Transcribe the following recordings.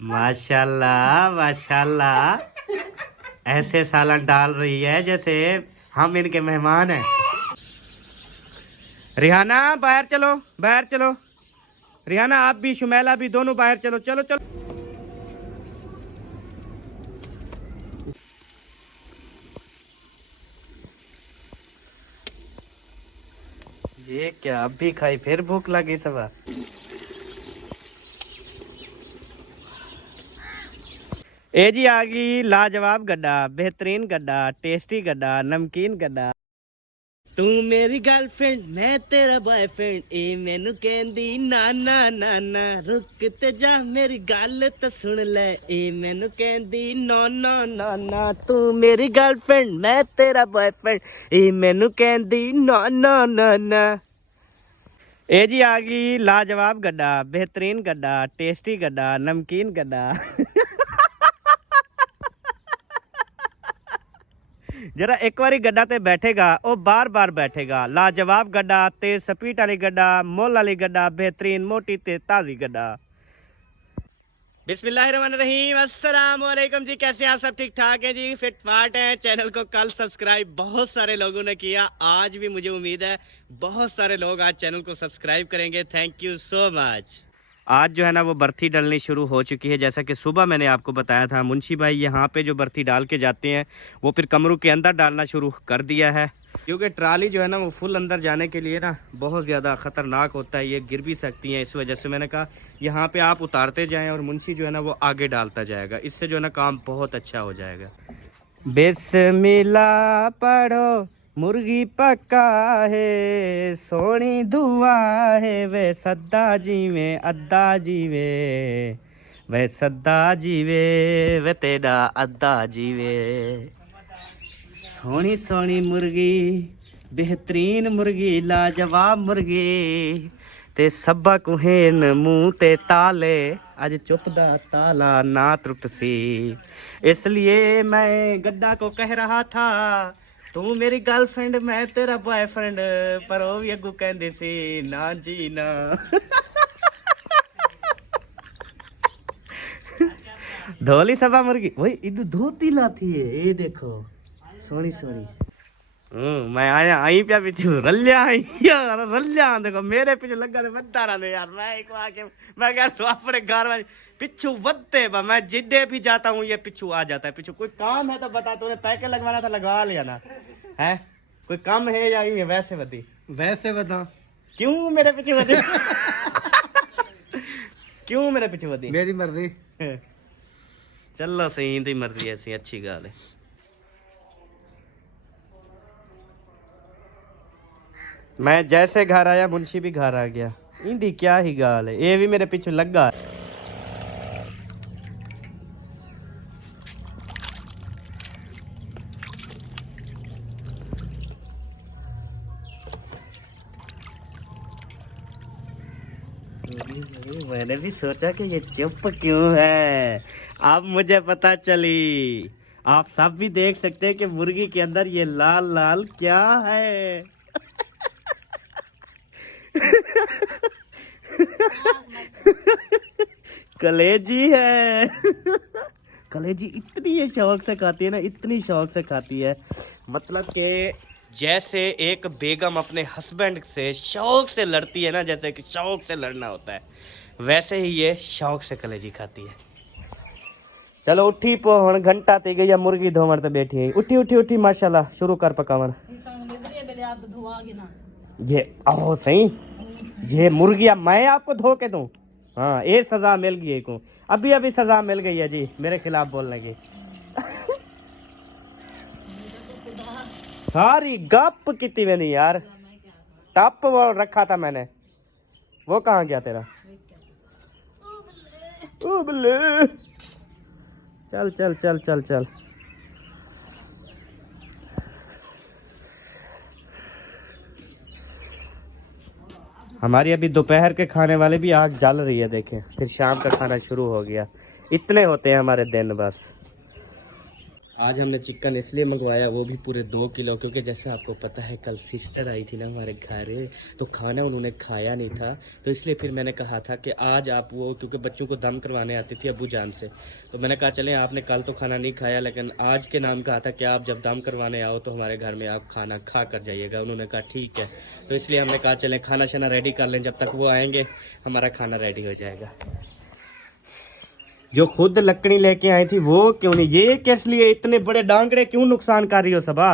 माशाल्लाह माशाल्लाह। ऐसे सालन डाल रही है जैसे हम इनके मेहमान हैं। रिहाना बाहर चलो, बाहर चलो। रिहाना आप भी, शुमैला भी, दोनों बाहर चलो, चलो चलो। ये क्या, अब भी खाई, फिर भूख लगी सबा। ए जी आ गई लाजवाब गड्ढा, बेहतरीन गड्ढा, टेस्टी गड्ढा, नमकीन गड्ढा। तू मेरी गर्लफ्रेंड मैं तेरा बॉयफ्रेंड, ए मैनू कहंदी नाना नाना, रुक ते जा मेरी गल तो सुन ले, ए मैनू कहंदी नाना नाना। तू मेरी गर्लफ्रेंड मैं तेरा बॉयफ्रेंड, ए मैनू कहंदी नाना नाना। ए जी आ गई लाजवाब गड्ढा, बेहतरीन गड्ढा, टेस्टी गड्ढा, नमकीन गड्ढा। जरा एक बारी गड्ढा ते बैठेगा वो बार बार बैठेगा। लाजवाब गड्ढा, तेज स्पीड वाली गड्ढा, मोल वाली गड्ढा, बेहतरीन मोटी ते ताजी गड्ढा। बिस्मिल्लाहिर्रहमानिर्रहीम, अस्सलाम वालेकुम जी। कैसे हैं आप? सब ठीक ठाक है जी, फिट फाट है। चैनल को कल सब्सक्राइब बहुत सारे लोगों ने किया, आज भी मुझे उम्मीद है बहुत सारे लोग आज चैनल को सब्सक्राइब करेंगे। Thank you so much. आज जो है ना वो बर्थी डलनी शुरू हो चुकी है। जैसा कि सुबह मैंने आपको बताया था, मुंशी भाई यहाँ पे जो बर्थी डाल के जाते हैं वो फिर कमरों के अंदर डालना शुरू कर दिया है, क्योंकि ट्राली जो है ना वो फुल अंदर जाने के लिए ना बहुत ज़्यादा ख़तरनाक होता है, ये गिर भी सकती हैं। इस वजह से मैंने कहा यहाँ पे आप उतारते जाएं और मुंशी जो है ना वो आगे डालता जाएगा, इससे जो है ना काम बहुत अच्छा हो जाएगा। बिस्मिल्लाह पढ़ो मुर्गी पक्का है, सोनी दुआ है, वे सद्दा जीवे अद्दा जीवे, वे सद्दा जीवे, वे तेरा अद्दा जीवे। सोनी सोनी मुर्गी, बेहतरीन मुर्गी, लाजवाब मुर्गी, ते सब्बा कुहेन मुंह ते ताले, अज चुप दा ताला ना त्रुट सी। इसलिए मैं गड्ढा को कह रहा था तू मेरी गर्लफ्रेंड मैं तेरा बॉयफ्रेंड, पर वो भी अगू कहंदी सी ना जी ना। ढोली सभा मुर्गी वही इधर धोती लाती है, ये देखो सोनी सोनी। मैं आया आई पे पीछे रलिया यार, रलिया देखो मेरे पीछे लगा तो बद्दा रहा यार। मैं एक आके मैं कह तू अपने घर वाली पिछू वदते बा, मैं जिड्डे भी जाता हूँ ये पिछू आ जाता है। पिछू कोई काम है तो बता, तूने पैके लगवाना था लगवा लिया ना है, कोई काम है या ये वैसे बदी? वैसे बता क्यों मेरे पीछे बदी? क्यों मेरे पीछे बदी? मेरी मर्जी। चलो सही दी मर्जी, ऐसी अच्छी गाल है। मैं जैसे घर आया मुंशी भी घर आ गया, इंदी क्या ही गाल है, ये भी मेरे पीछे लगा। मैंने भी सोचा कि ये चुप क्यों है, अब मुझे पता चली। आप सब भी देख सकते हैं कि मुर्गी के अंदर ये लाल लाल क्या है। कलेजी है। कलेजी इतनी ये शौक से खाती है ना, इतनी शौक से खाती है, मतलब कि जैसे एक बेगम अपने हस्बैंड से शौक से लड़ती है ना, जैसे कि शौक से लड़ना होता है, वैसे ही ये शौक से कलेजी खाती है। चलो उठी पो हुण घंटा ते गई मुर्गी धोवन ते बैठी है। उठी उठी उठी माशाल्लाह, शुरू कर पकावन। ये आओ सही, ये मुर्गिया मैं आपको धो के दूं? हाँ, ये सजा मिल गई को, अभी अभी सजा मिल गई है जी मेरे खिलाफ बोलने की। सारी गप कितनी मैंने यार, टप वो रखा था मैंने, वो कहाँ गया तेरा? ओ बल्ले, चल चल चल चल चल। हमारी अभी दोपहर के खाने वाले भी आग जल रही है, देखें, फिर शाम का खाना शुरू हो गया। इतने होते हैं हमारे दिन बस। आज हमने चिकन इसलिए मंगवाया, वो भी पूरे 2 किलो, क्योंकि जैसे आपको पता है कल सिस्टर आई थी ना हमारे घर, तो खाना उन्होंने खाया नहीं था, तो इसलिए फिर मैंने कहा था कि आज आप वो, क्योंकि बच्चों को दम करवाने आती थी अबू जान से, तो मैंने कहा चलें, आपने कल तो खाना नहीं खाया, लेकिन आज के नाम कहा था कि आप जब दम करवाने आओ तो हमारे घर में आप खाना खा कर जाइएगा। उन्होंने कहा ठीक है, तो इसलिए हमने कहा चलें खाना शाना रेडी कर लें, जब तक वो आएंगे हमारा खाना रेडी हो जाएगा। जो खुद लकड़ी लेके आई थी वो क्यों नहीं, ये किस लिए इतने बड़े डांगड़े क्यों नुकसान कर रही हो सबा,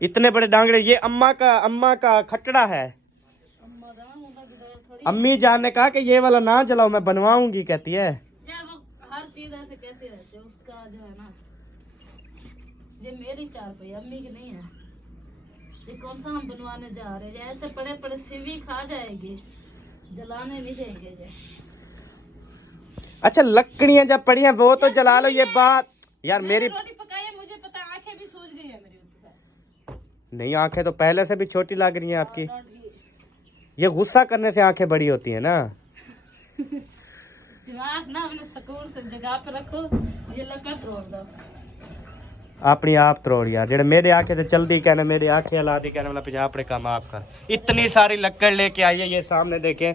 इतने बड़े डांगड़े? ये अम्मा का खटड़ा है। अम्मी जान ने कहा कि ये वाला ना जलाओ, मैं बनवाऊंगी, कहती है। हर चीज ऐसे कैसे रहते है, उसका जो है ना, ये मेरी चारपाई अम्मी की नहीं है, ये कौन सा हम बनवाने जा रहे हैं? ऐसे पड़े पड़े सीवी खा जाएगी, जलाने नहीं देंगे ये। अच्छा लकड़ियां जब पड़ी हैं वो तो जला लो, ये बात यार मेरी रोटी पकाई है, मुझे पता, आंखें भी सूज गई है मेरी उससे। नहीं, आंखें तो पहले से भी छोटी लग रही हैं आपकी, ये गुस्सा करने से आंखें बड़ी होती है ना। दिमाग ना अपने सुकून से जगह पे रखो, ये लकड़ तोड़ दो अपनी आप तोड़ यार, जेड़े मेरे आंखें तो चलती कहना, मेरी आंखें हिला दी कहना, मतलब पिछा अपने काम आप कर। इतनी सारी लकड़ लेके आई है, ये सामने देखें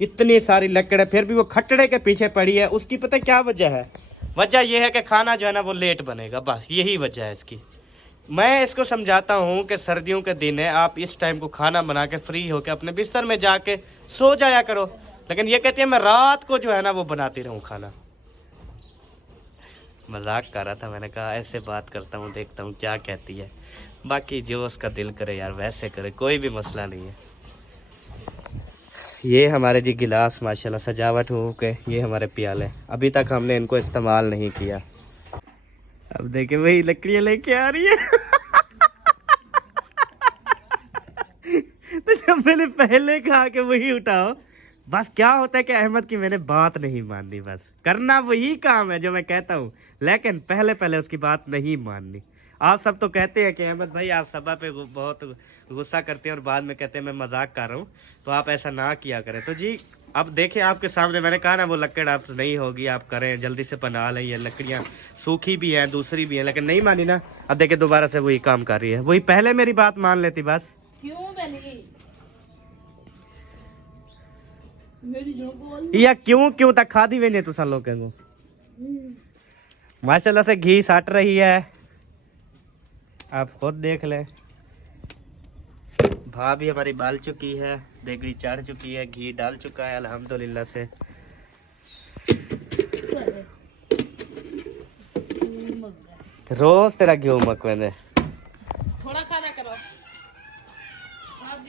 इतनी सारी लकड़ है, फिर भी वो खटड़े के पीछे पड़ी है। उसकी पता क्या वजह है? वजह यह है कि खाना जो है ना वो लेट बनेगा, बस यही वजह है इसकी। मैं इसको समझाता हूँ कि सर्दियों के दिन है, आप इस टाइम को खाना बना के फ्री होकर अपने बिस्तर में जाके सो जाया करो, लेकिन ये कहती है मैं रात को जो है ना वो बनाती रहूँ खाना। मजाक कर रहा था, मैंने कहा ऐसे बात करता हूँ, देखता हूँ क्या कहती है। बाकी जो उसका दिल करे यार वैसे करे, कोई भी मसला नहीं है। ये हमारे जी गिलास माशाल्लाह सजावट हो के, ये हमारे प्याले, अभी तक हमने इनको इस्तेमाल नहीं किया। अब देखे वही लकड़ियाँ लेके आ रही है। तो जब मैंने पहले कहा कि वही उठाओ, बस क्या होता है कि अहमद की मैंने बात नहीं माननी, बस करना वही काम है जो मैं कहता हूँ, लेकिन पहले पहले उसकी बात नहीं माननी। आप सब तो कहते हैं कि अहमद भाई आप सबा पे बहुत गुस्सा करते हैं और बाद में कहते हैं मैं मजाक कर रहा हूँ, तो आप ऐसा ना किया करें। तो जी अब देखिए आपके सामने मैंने कहा ना वो लकड़ आप नहीं होगी, आप करें जल्दी से बना लें। ये लकड़ियाँ सूखी भी हैं दूसरी भी हैं, लेकिन नहीं मानी ना। अब देखिए दोबारा से वही काम कर रही है, वही पहले मेरी बात मान लेती बस। क्यों बनी मेरी जो बोल या क्यों तक खादी भी नहीं तुसा लोगों को। माशाल्लाह से घी सट रही है, आप खुद देख लें। भाभी हमारी बाल चुकी है, देगड़ी चढ़ चुकी है, घी डाल चुका है अल्हम्दुलिल्लाह से। रोज तेरा घी मकवेंदे थोड़ा खादा करो,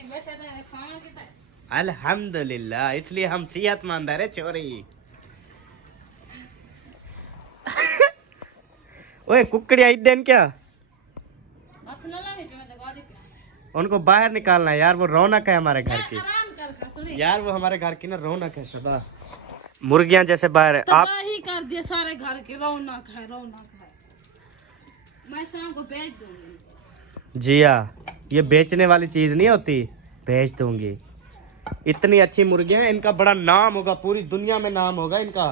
बैठे रहे खाना कितना है? अल्हम्दुलिल्लाह, इसलिए हम सेहतमंद है चोरी। ओए कुकड़ी आई देन क्या, उनको बाहर निकालना है यार, वो रौनक है हमारे घर की यार, वो हमारे घर की ना रौनक है। सबा मुर्गियां जैसे बाहर है, आप ही कर दिया सारे घर की रौनक है, रौनक है। मैं शाम को बेच दूंगी। जी हाँ, ये बेचने वाली चीज नहीं होती, भेज दूंगी। इतनी अच्छी मुर्गियां हैं, इनका बड़ा नाम होगा, पूरी दुनिया में नाम होगा इनका,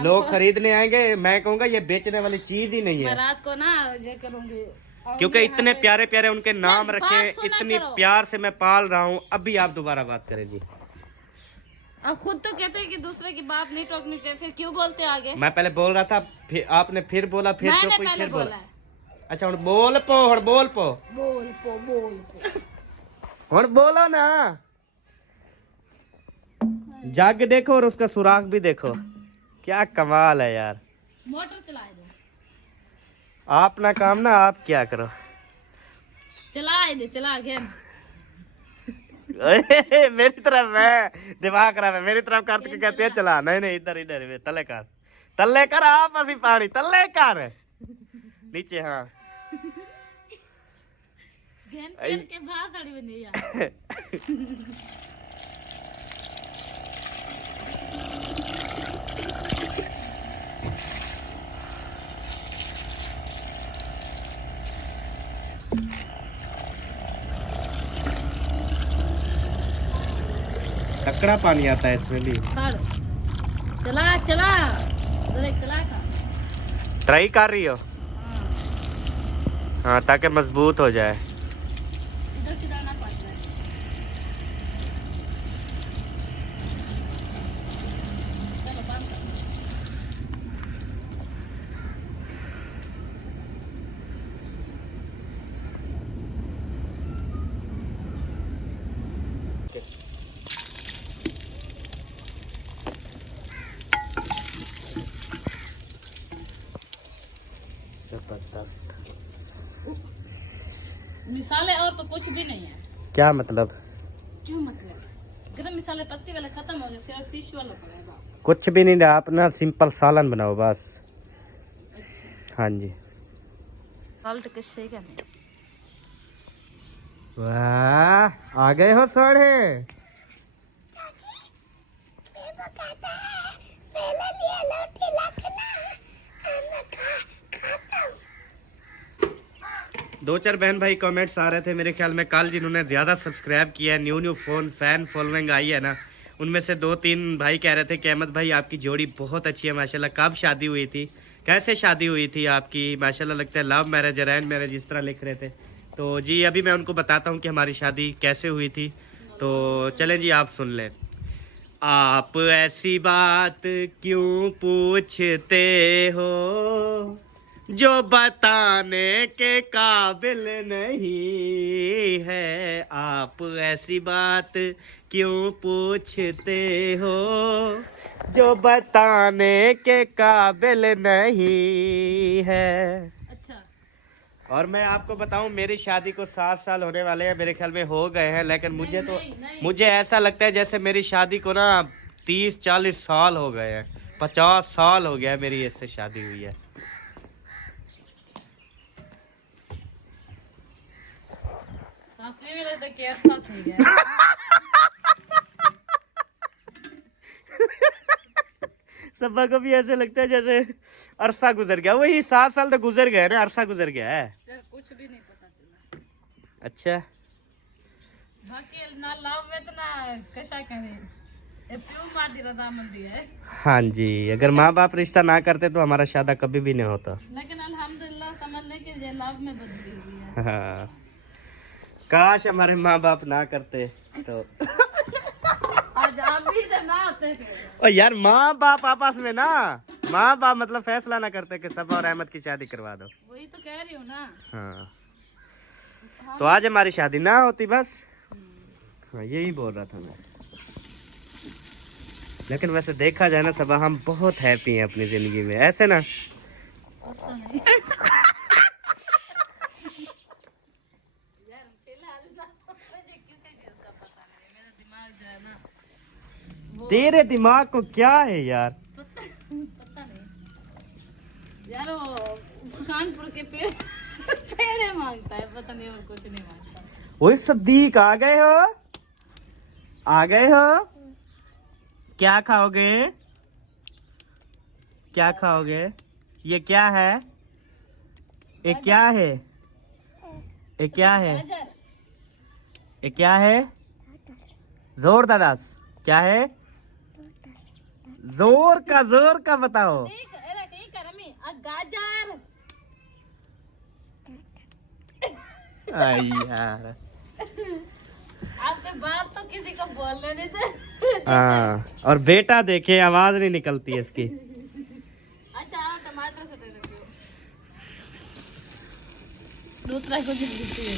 लोग खरीदने आएंगे। मैं कहूँगा ये बेचने वाली चीज ही नहीं है। मैं रात को ना ये करूंगी, क्योंकि इतने प्यारे प्यारे उनके नाम रखे, इतनी प्यार से मैं पाल रहा हूँ। अभी आप दोबारा बात करें जी। अब खुद तो कहते हैं कि दूसरे की बात नहीं टोकनी चाहिए, फिर क्यों बोलते आगे? मैं पहले बोल रहा था, फिर आपने फिर बोला, फिर मैंने जो कोई पहले फिर बोला। है। अच्छा हुण बोल पो, हुण बोल पो, बोल पो हुण बोलो ना। जग देखो और उसका सुराख भी देखो, क्या कमाल है यार। मोटर चला दो, आप ना काम ना आप क्या करो, चला दे, चला गया। मेरी तरफ है, दिमाग खराब है, मेरी तरफ कर के कहते हैं चला। नहीं इधर इधर तल्ले कर आप अभी पानी तल्ले कर नीचे। हाँ के बाद बनी यार। तकड़ा पानी आता है इसमें भी। चला चला चला ट्राई कर रही हो? हाँ, ताकि मजबूत हो जाए। इधर से डालना पड़ता है। चलो बंद कर। जबरदस्त। मिसाले और तो कुछ भी नहीं है। क्या मतलब? क्यों मतलब? गरम मसाले पत्ती वाले खत्म हो गए, सिर्फ फिश वाला पड़ेगा। कुछ भी नहीं, आप ना सिंपल सालन बनाओ बस। अच्छा। हाँ जी। साल्ट किससे करने? वाह, आ गए हो सोढ़े। दो चार बहन भाई कमेंट्स आ रहे थे मेरे ख्याल में कल, जिन्होंने ज़्यादा सब्सक्राइब किया है, new phone fan following I है ना, उनमें से 2-3 भाई कह रहे थे कि अहमद भाई आपकी जोड़ी बहुत अच्छी है माशाल्लाह। कब शादी हुई थी, कैसे शादी हुई थी आपकी? माशाल्लाह लगता है लव मैरिज अरेंज मैरिज इस तरह लिख रहे थे। तो जी अभी मैं उनको बताता हूँ कि हमारी शादी कैसे हुई थी। तो चलें जी, आप सुन लें। आप ऐसी बात क्यों पूछते हो जो बताने के काबिल नहीं है? आप ऐसी बात क्यों पूछते हो जो बताने के काबिल नहीं है? अच्छा। और मैं आपको बताऊं, मेरी शादी को 7 साल होने वाले हैं, मेरे ख्याल में हो गए हैं, लेकिन मुझे तो नहीं। मुझे ऐसा लगता है जैसे मेरी शादी को ना 30-40 साल हो गए हैं। 50 साल हो गया है मेरी इससे शादी हुई है। साफरी में लगता है कि ऐसा થઈ गया। सबा को भी ऐसे लगता है जैसे अरसा गुजर गया। वही 7 साल तो गुजर गए ना, अरसा गुजर गया है। यार कुछ भी नहीं पता चला। अच्छा, बाकी ना लव में तो ना कशा करे, ये प्यू मादी रजामंदी है। हाँ जी, अगर माँ बाप रिश्ता ना करते तो हमारा शादी कभी भी नहीं होता। लेकिन अल्हम्दुलिल्लाह समझ ले कि ये लव में बदली हुई है। हाँ, काश हमारे माँ बाप ना करते तो। आज आप भी इधर ना होते फिर। और यार माँ बाप आपस में ना, माँ बाप मतलब फैसला ना करते कि सबा और अहमद की शादी करवा दो। वही तो कह रही हूँ ना। हाँ, तो आज हमारी शादी ना होती बस। हाँ, यही बोल रहा था मैं। लेकिन वैसे देखा जाए ना सबा, हम बहुत हैप्पी हैं अपनी जिंदगी में, ऐसे ना। पता नहीं। यार फिलहाल ना मुझे किसी चीज का पता नहीं, मेरा दिमाग जो है ना तेरे दिमाग को क्या है यार? पता नहीं यार, वो कानपुर के पेड़े मांगता है, पता नहीं और कुछ नहीं मांगता। वही सदीक, आ गए हो? आ गए हो? क्या खाओगे? क्या खाओगे? ये क्या है? ये क्या है? ये क्या है? गाजर। ये क्या है? जोर दादास क्या है? जोर का बताओ। ठीक है, एरा कहीं कर अम्मी, गाजर। आई यार। आपके बात तो किसी को बोलने नहीं थे। हाँ, और बेटा देखे आवाज नहीं निकलती इसकी। अच्छा हाँ, टमाटर से ले लो। दूसरा कुछ नहीं है।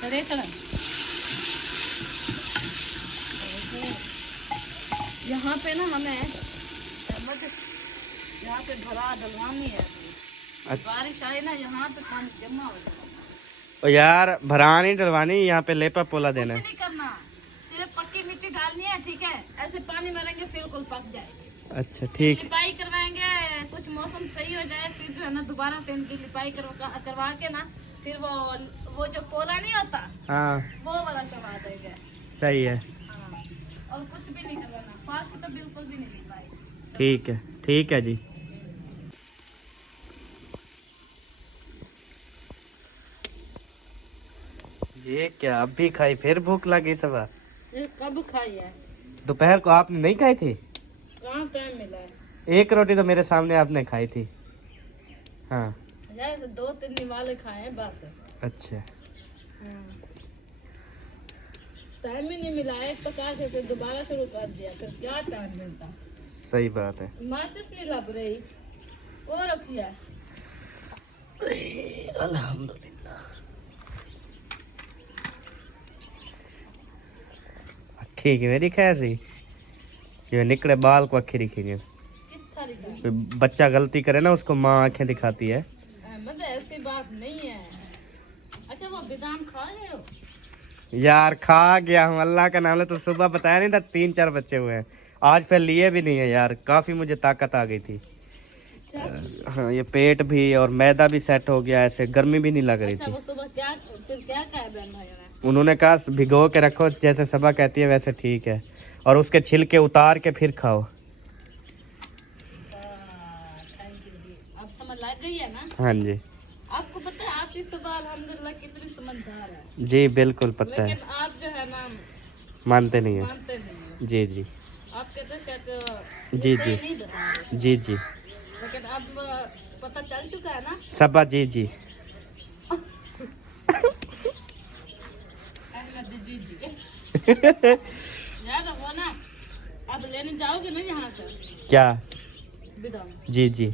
चले चलो। यहाँ पे ना हमें यहाँ पे भरा डलवानी है। बारिश आई ना, यहाँ पे पानी जमा हो जाएगा। ओ यार, भरानी डलवानी, यहाँ पे लेपा पोला देना कुछ है। नहीं करना, सिर्फ पक्की मिट्टी डालनी है, ठीक है? ऐसे पानी मारेंगे बिल्कुल पक जाएगी। अच्छा ठीक। लिपाई करवाएंगे, कुछ मौसम सही हो जाए फिर जो है ना दोबारा से इनकी लिपाई करवा के ना, फिर वो जो पोला नहीं होता, हाँ वो वाला करवा देंगे। सही है। हाँ, और कुछ भी नहीं करवाना, फास्ट तो बिल्कुल भी नहीं लिपाई। ठीक है जी। ये क्या अभी खाई, फिर भूख लगी सबा? ये कब खाई है? दोपहर को आपने नहीं खाई थी? कहाँ टाइम मिला है? एक रोटी तो मेरे सामने आपने खाई थी। हाँ जैसे 2-3 निवाले खाए बस। अच्छा। टाइम ही नहीं मिला है, पका के फिर दोबारा शुरू कर दिया, फिर क्या टाइम मिलता। सही बात है। माचिस नहीं लग रही, वो रखी है। अल्हम्दुलिल्लाह। अखी की मेरी कैसी ये निकले बाल को अखी दिखेंगे। कितना लिखा? कोई बच्चा गलती करे ना उसको माँ आंखें दिखाती है। मतलब ऐसी बात नहीं है। अच्छा वो बादाम खा रहे हो? यार खा गया हूँ, अल्लाह का नाम ले। तो सुबह बताया नहीं था 3-4 बच्चे हुए हैं, आज फिर लिए भी नहीं है यार। काफी मुझे ताकत आ गई थी। हाँ ये पेट भी और मैदा भी सेट हो गया, ऐसे गर्मी भी नहीं लग रही अच्छा थी। वो सुबह क्या फिर क्या कहा बहन भाइयों ने? उन्होंने कहा भिगो के रखो, जैसे सबा कहती है वैसे ठीक है, और उसके छिलके उतार के फिर खाओ। थैंक यू जी, अब समझ लग गई है ना? हाँ जी आपको पता है आपकी सुबह अल्हम्दुलिल्लाह कितनी समझदार है। जी बिल्कुल पता है, लेकिन आप जो है ना मानते नहीं है। मानते नहीं हो। जी जी आप कहते शायद जी सही जी नहीं बता रहे, जी जी लेकिन अब पता चल चुका है ना। सबा जी जी। अहमद जी जी यार वो ना अब लेने जाओगे ना यहाँ से क्या? बादाम, जी जी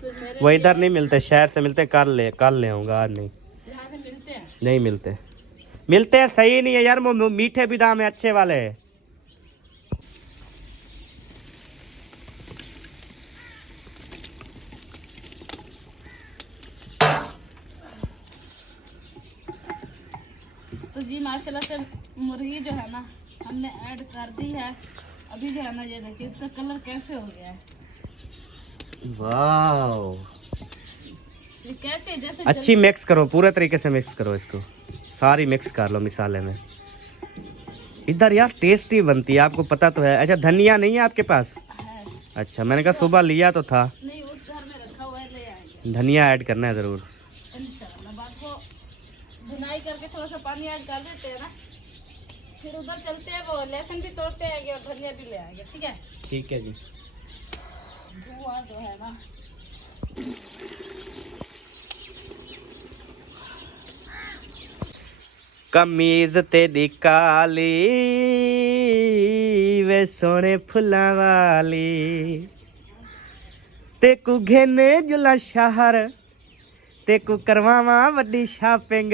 फिर मेरे वो लिए इधर नहीं मिलते, शहर से मिलते। कल ले आऊंगा, आज नहीं। यहाँ से मिलते हैं। नहीं मिलते, मिलते हैं सही नहीं है यार, वो मीठे बादाम है अच्छे वाले। तो जी माशाल्लाह से मुर्गी जो है ना हमने ऐड कर दी है। अभी जो है ना ये देखिए इसका कलर कैसे हो गया है। वाओ ये कैसे जैसे अच्छी मिक्स करो, पूरे तरीके से मिक्स करो इसको, सारी मिक्स कर लो मिसाले में। इधर यार टेस्टी बनती है, आपको पता तो है। अच्छा धनिया नहीं है आपके पास? है। अच्छा मैंने कहा सुबह लिया तो था। नहीं उस घर में रखा हुआ है, ले आएंगे धनिया ऐड करना है ज़रूर। इंशाल्लाह। बात को धुनाई करके थोड़ा सा पानी ऐड कर देते हैं ना, फिर उधर चलते हैं, वो लहसुन भी तोड़ते आएंगे और धनिया भी ले आएंगे। ठीक है? ठीक है जी। धुआं जो है ना कमीज तेरी काली वे सोने फुल्लां वाली, ते कु घेने जुला शहर, ते कु करवावा वड्डी शॉपिंग,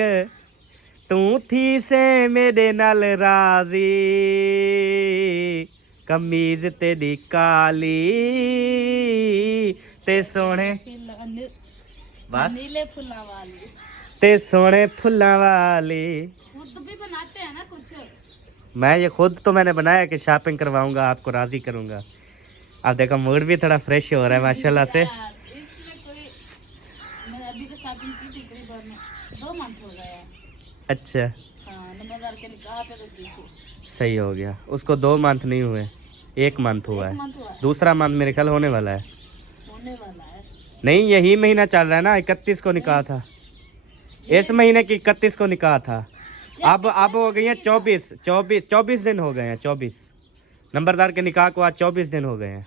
तू थी से मेरे नाल राजी। कमीज तेरी काली ते सोने बस नीले फुल्ला वाली। ते सोने फुल्लां वाली। खुद भी बनाते हैं ना कुछ? मैं ये खुद तो मैंने बनाया कि शॉपिंग करवाऊंगा, आपको राजी करूंगा। अब देखो मूड भी थोड़ा फ्रेश हो रहा है माशाल्लाह से। यार, इसमें कोई मैंने अभी तो शॉपिंग की थी करीबन 2 मंथ हो गए हैं। अच्छा हाँ नंबरदार के निकाह पे तो की थी। सही हो गया, उसको 2 मंथ नहीं हुए, 1 मंथ हुआ 1 है। मंथ हुआ है, दूसरा मंथ मेरे ख्याल होने वाला है। होने वाला है। नहीं यही महीना चल रहा है ना, 31 को निकाह था। इस महीने की 31 को निकाह था। अब हो गई है 24 दिन हो गए हैं। 24 नंबरदार के निकाह को आज 24 दिन हो गए हैं।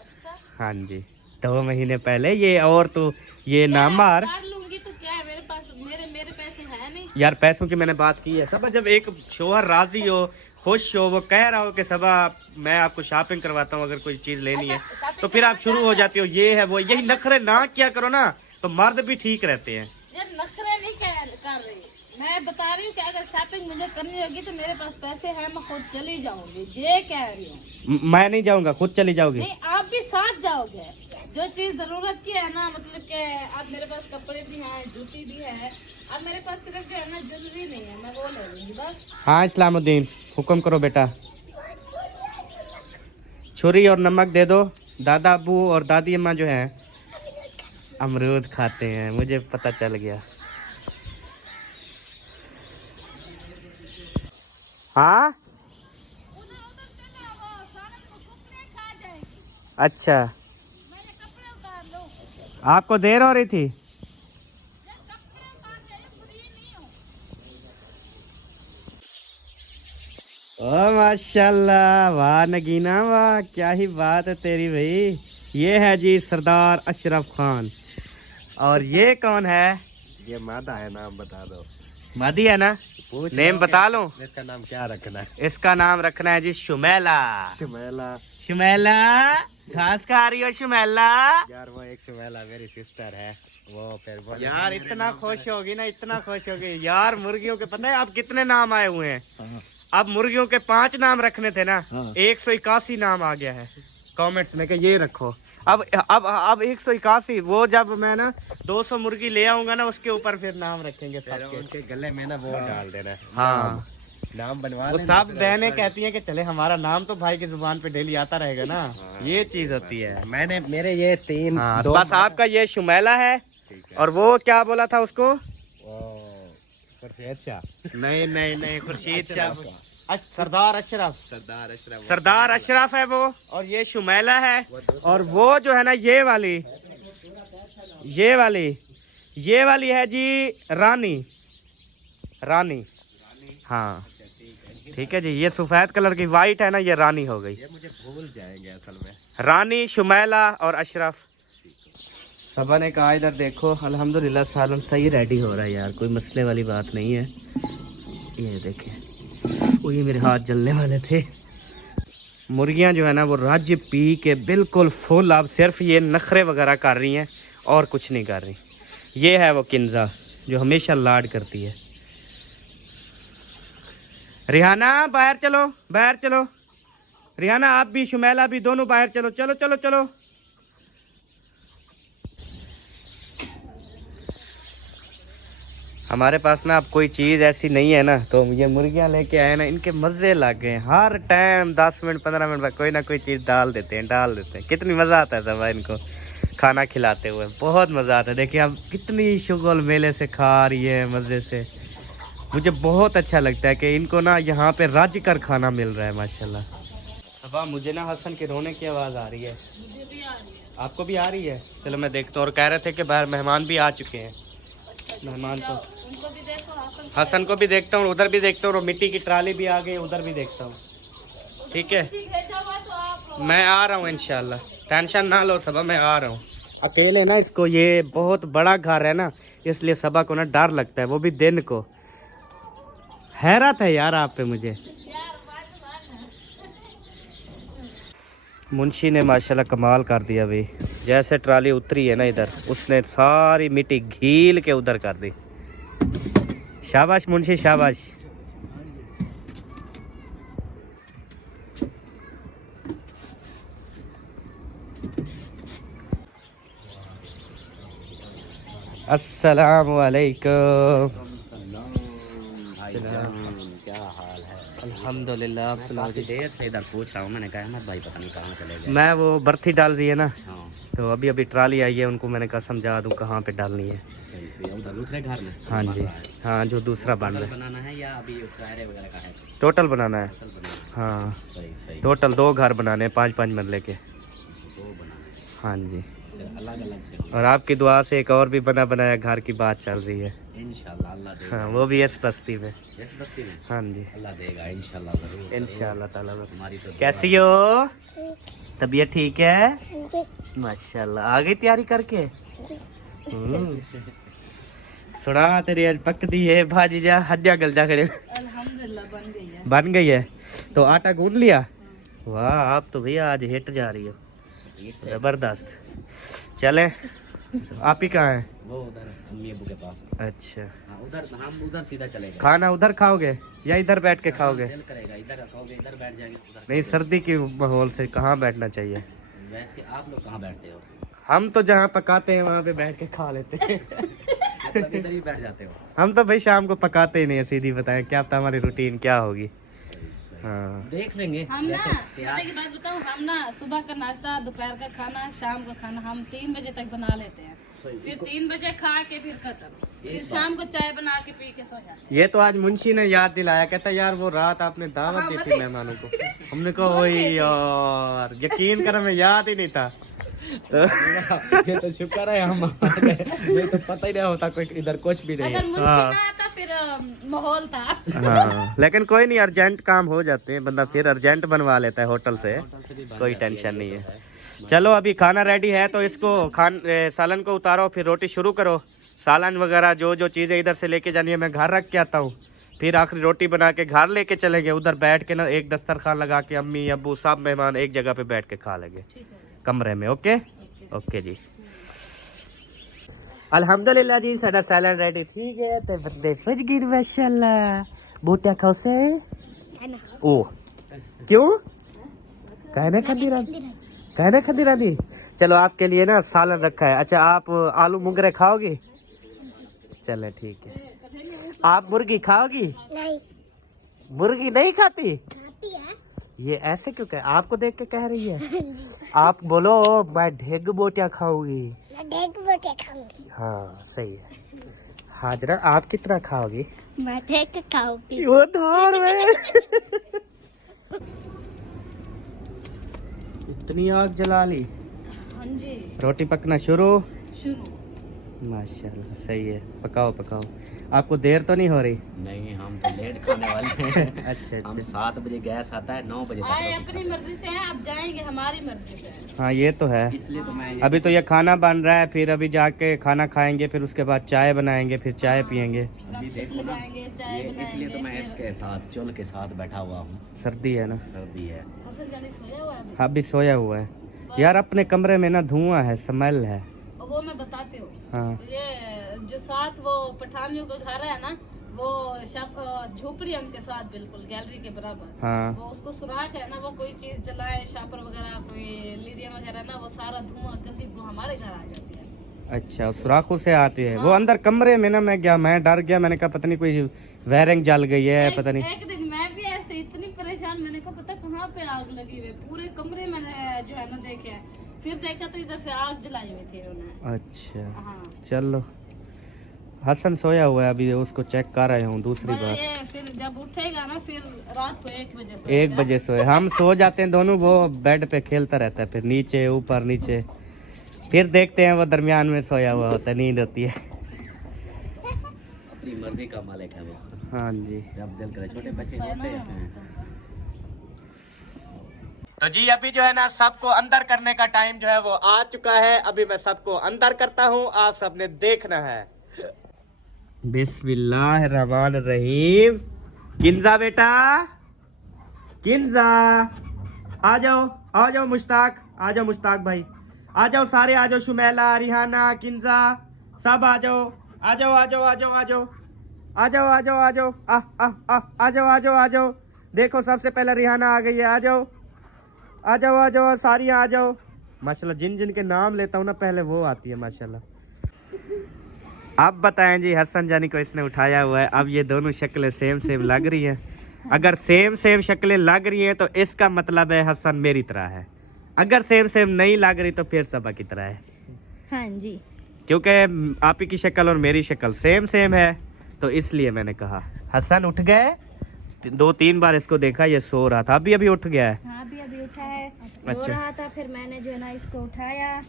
अच्छा हाँ जी 2 महीने पहले ये। और तो ये ना मार काट लूंगी तो क्या है, मेरे पास मेरे पैसे है नहीं यार, पैसों की मैंने बात की है। सब जब एक शोहर राजी हो, खुश हो, वो कह रहा हो कि सबा मैं आपको शॉपिंग करवाता हूँ अगर कोई चीज लेनी है, शॉपिंग तो फिर आप शुरू हो जाती हो ये है वो। यही नखरे ना क्या करो ना, तो मर्द भी ठीक रहते हैं। यार नखरे नहीं कर रही, मैं बता रही हूँ कि अगर शॉपिंग मुझे करनी होगी तो मेरे पास पैसे हैं, मैं खुद चली जाऊंगी। ये कह रही हूँ। मैं नहीं जाऊंगा, खुद चली जाओगी? नहीं आप भी साथ जाओगे। जो चीज जरूरत की है ना, मतलब कि अब मेरे पास कपड़े भी हैं, जूती भी है, अब मेरे पास सिर्फ जो है ना ज्वेलरी नहीं है, मैं वो ले लूंगी बस। हाँ इस्लामुद्दीन हुक्म करो बेटा। छुरी और नमक दे दो। दादा अबू और दादी अम्मा जो हैं अमरूद खाते हैं, मुझे पता चल गया। हाँ अच्छा आपको देर हो रही थी? ओ माशाल्लाह, वाह नगीना वाह, क्या ही बात है तेरी भाई। ये है जी सरदार अशरफ खान। और ये कौन है? ये मादा है, नाम बता दो। मादी है ना? नेम बता लो। इसका नाम क्या रखना है? इसका नाम रखना है जी शुमैला। शुमैला। शुमैला घास खा रही हो शुमैला? यार वो एक शुमैला मेरी सिस्टर है, वो फिर बोले यार इतना खुश होगी ना, इतना खुश होगी यार। मुर्गियों के पता है अब कितने नाम आए हुए हैं? हाँ। अब मुर्गियों के 5 नाम रखने थे ना, हाँ। 181 नाम आ गया है कमेंट्स में कि ये रखो। अब 181। वो जब मैं ना 200 मुर्गी ले आऊंगा ना, उसके ऊपर फिर नाम रखेंगे फिर सबके। उनके गले में ना वो डाल देना है। हाँ नाम बनवा वो लेना, सब फिर बहनें उसका- कहती हैं कि चले हमारा नाम तो भाई की जुबान पे डेली आता रहेगा ना। ये चीज होती है। मैंने मेरे ये 3 हाँ, 2 बस आपका ये शुमैला है। ठीक है। और वो क्या बोला था उसको? वो खुर्शीद शाह। नहीं नहीं नहीं, खुर्शीद शाह। सरदार अशरफ। सरदार अशरफ। सरदार अशरफ है वो। और ये शुमैला है। और वो जो है ना ये वाली है जी रानी। रानी हाँ ठीक है जी। ये सफेद कलर की वाइट है ना, ये रानी हो गई। ये मुझे भूल जाएंगे असल में। रानी, शुमैला और अशरफ। सबा ने कहा इधर देखो, अल्हम्दुलिल्लाह सालन सही रेडी हो रहा है यार, कोई मसले वाली बात नहीं है। ये देखें, वो ये मेरे हाथ जलने वाले थे। मुर्गियां जो है ना वो राज्य पी के बिल्कुल फुल, अब सिर्फ ये नखरे वगैरह कर रही हैं और कुछ नहीं कर रही। ये है वो किंजा जो हमेशा लाड करती है। रिहाना बाहर चलो, बाहर चलो। रिहाना आप भी, शुमैला भी, दोनों बाहर चलो। चलो चलो चलो। हमारे पास ना अब कोई चीज़ ऐसी नहीं है ना, तो ये मुर्गियां लेके आए ना, इनके मज़े लग गए। हर टाइम 10 मिनट 15 मिनट बाद कोई ना कोई चीज़ डाल देते हैं। कितनी मज़ा आता है सब इनको खाना खिलाते हुए, बहुत मज़ा आता है। देखिए अब कितनी शुगल मेले से खा रही है मज़े से। मुझे बहुत अच्छा लगता है कि इनको ना यहाँ पे राज्य कर खाना मिल रहा है माशाल्लाह। सबा मुझे ना हसन के रोने की आवाज़ आ रही है। मुझे भी आ रही है। आपको भी आ रही है? चलो मैं देखता हूँ। और कह रहे थे कि बाहर मेहमान भी आ चुके हैं। मेहमान तो उनको भी देखो, हसन को भी देखता हूँ, उधर भी देखता हूँ, और मिट्टी की ट्राली भी आ गई, उधर भी देखता हूँ। ठीक है, भेजा हुआ तो आप मैं आ रहा हूँ इंशाल्लाह। टेंशन ना लो सबा, मैं आ रहा हूँ। अकेले ना इसको, ये बहुत बड़ा घर है ना, इसलिए सबा को ना डर लगता है, वो भी दिन को। हैरत है यार आप पे मुझे। मुंशी ने माशाल्लाह कमाल कर दिया भाई। जैसे ट्राली उतरी है ना इधर, उसने सारी मिट्टी घील के उधर कर दी। शाबाश मुंशी शाबाश। अस्सलाम वालेकुम। क्या हाल है? अल्हम्दुलिल्लाह। आप सुनाओ जी। देर से इधर पूछ रहा हूँ, मैंने कहा अहमद भाई पता नहीं कहाँ चले गए। मैं वो बर्थी डाल रही है ना, हाँ तो अभी अभी ट्राली आई है, उनको मैंने कहा समझा दूँ कहाँ पे डालनी है। सही सही। उधर दूसरे घर में हाँ जी हाँ, जो दूसरा बन रहा है। बनाना है या अभी उसका वगैरह का है? टोटल बनाना है। होटल बनाना है। हाँ सही सही। टोटल 2 घर बनाने हैं, 5-5 मरले के। 2 बनाना है, हाँ जी। अलग अलग से। और आपकी दुआ से एक और भी बना बनाया घर की बात चल रही है। इंशाल्लाह अल्लाह देगा। हाँ वो भी इस बस्ती में। इस बस्ती में हाँ जी अल्लाह देगा इंशाल्लाह जरूर। इंशाल्लाह ताला। बस हमारी तो कैसी हो? तबीयत ठीक है? माशाल्लाह। आ गई तैयारी करके? सुना तेरी आज पक दी है भाजी, जा हड्डियां गल जा खड़े। अल्हम्दुलिल्लाह बन गई है। बन गई है तो आटा गूंद लिया? वाह आप तो भैया आज हिट जा रही हो, जबरदस्त। चले, आप ही कहाँ हैं? वो उधर अम्मी अबू के पास। अच्छा, हाँ उधर, हम उधर सीधा चले गए। खाना उधर खाओगे या इधर बैठ के खाओगे? दिल करेगा इधर खाओगे, इधर बैठ जाएंगे उधर। नहीं, सर्दी की माहौल से कहाँ बैठना चाहिए। वैसे आप लोग कहाँ बैठते हो? हम तो जहाँ पकाते हैं वहाँ पे बैठ के खा लेते हैं। मतलब इधर ही बैठ जाते हो? हम तो भाई शाम को पकाते ही नहीं है, सीधी बताएं क्या पता हमारी रूटीन क्या होगी। हाँ देख लेंगे। हम ना पता की बात बताऊं, हम ना सुबह का नाश्ता, दोपहर का खाना, शाम का खाना हम 3 बजे तक बना लेते हैं। फिर 3 बजे खा के फिर खत्म, फिर शाम को चाय बना के पी के सो जाते। ये तो आज मुंशी ने याद दिलाया, कहता यार वो रात आपने दावत दी थी मेहमानों को। हमने कहा वही यार, यकीन कर हमें याद ही नहीं था। ये तो शुक्र है हम आ गए, ये तो पता ही नहीं होता कोई इधर कुछ भी नहीं अगर है। मुंशी ना आता फिर माहौल था। हाँ लेकिन कोई नहीं, अर्जेंट काम हो जाते हैं, बंदा फिर अर्जेंट बनवा लेता है होटल से, कोई टेंशन नहीं है। चलो अभी खाना रेडी है तो इसको सालन को उतारो, फिर रोटी शुरू करो। सालन वगैरह जो जो चीज़ें इधर से लेके जानी है मैं घर रख के आता हूँ, फिर आखिरी रोटी बना के घर लेके चलेंगे। उधर बैठ के ना एक दस्तरखान लगा के अम्मी अब्बू सब मेहमान एक जगह पे बैठ के खा लेंगे कमरे में। ओके ओके जी। अल्हम्दुलिल्लाह जी साडा सैलड रेडी ठीक है ते बंदे फज गए माशाल्लाह। बूटिया खाओ से ओ क्यों कहने खदी रानी, कहने खदी रानी। चलो आपके लिए ना सालन रखा है। अच्छा आप आलू मुंगरे खाओगी? चले ठीक है। आप मुर्गी खाओगी? नहीं, मुर्गी नहीं खाती? खाती है। ये ऐसे क्यों कह, आपको देख के कह रही है? आप बोलो मैं ढेग बोटियाँ खाऊंगी। मैं ढेक बोटे खाऊंगी। हाँ सही है। हाजरा आप कितना खाओगी? मैं ढेक खाऊंगी। वो दौड़ में इतनी आग जला ली। हाँ जी रोटी पकना शुरू। शुरू। माशाल्लाह सही है, पकाओ पकाओ। आपको देर तो नहीं हो रही? नहीं हम तो लेट खाने वाले हैं। अच्छा हम अच्छा 7 बजे गैस आता है, 9 बजे आए तक अपनी मर्जी से हैं, आप जाएंगे हमारी मर्जी से। हाँ ये तो है। इसलिए तो मैं अभी तो ये खाना बन रहा है, फिर अभी जाके खाना खाएंगे, फिर उसके बाद चाय बनाएंगे, फिर चाय पियेंगे। अभी देखो ना, लगाएंगे चाय ये इसलिए तो मैं बनाएंगे। इसके साथ चुल के साथ बैठा हुआ हूँ। सर्दी है ना, सर्दी है। हसन जानी सोया हुआ है अभी सोया हुआ है। यार अपने कमरे में ना धुआं है, स्मेल है। और वो मैं बताती हूँ। हाँ ये जो साथ वो पठानियों का घर है ना, वो झोपड़ी है उनके साथ बिल्कुल गैलरी के बराबर। हाँ वो उसको सुराख है ना, वो कोई चीज जलाए शापर वगैरह कोई लीरिया वगैरह ना, वो सारा धुआं गंदी वो हमारे घर आ जाती है। अच्छा सुराखों से आती है वो अंदर कमरे में ना। मैं गया, मैं डर गया, मैंने कहा पता नहीं कोई वायरिंग जल गई है, पता नहीं। एक दिन मैं भी ऐसे इतनी परेशान, मैंने कहा पता कहाँ पे आग लगी हुई, पूरे कमरे मैंने जो है ना देखे हैं। फिर देखा तो इधर से आग जलाई हुई थी उन्होंने। अच्छा हाँ चलो हसन सोया हुआ है, अभी उसको चेक कर रहे हूँ दूसरी बार। ये फिर जब उठेगा ना फिर रात को 1 बजे से 1 बजे सोए, हम सो जाते हैं दोनों, वो बेड पे खेलता रहता है, फिर नीचे ऊपर नीचे। फिर देखते हैं वो दरमियान में सोया हुआ होता है, नींद होती है। अपनी मर्जी का मालिक है वो, हाँ जी। जब दिल करे। छोटे बच्चे होते हैं। तो जी अभी जो है ना सबको अंदर करने का टाइम जो है वो आ चुका है। अभी मैं सबको अंदर करता हूँ, आप सबने देखना है। बिस्मिल्लाहिर्रहमानिर्रहीम। किंजा बेटा, किंजा आ जाओ मुश्ताक, आ जाओ मुश्ताक भाई, आ जाओ सारे, आ जाओ शुमैला, रिहाना, किंजा सब आ जाओ, आ जाओ आ जाओ आ जाओ आ जाओ आ जाओ आ जाओ आ जाओ आ जाओ आ जाओ आ जाओ। देखो सबसे पहले रिहाना आ गई है, आ जाओ आ जाओ आ जाओ सारी आ जाओ। माशाल्लाह जिन जिन के नाम लेता हूँ ना पहले वो आती है माशाल्लाह। अब बताएं जी, हसन जानी को इसने उठाया हुआ है। अब ये दोनों शक्लें सेम सेम लग रही हैं। अगर सेम सेम शक्लें लग रही हैं तो इसका मतलब है हसन मेरी तरह है। अगर सेम सेम नहीं लग रही तो फिर सबा की तरह है। हाँ जी, क्योंकि आप ही की शक्ल और मेरी शक्ल सेम सेम है, तो इसलिए मैंने कहा। हसन उठ गए, 2-3 बार इसको देखा ये सो रहा था, अभी अभी उठ गया है। हाँ अभी उठा है, अच्छा। रो रहा था, फिर मैंने जो है ना इसको उठाया,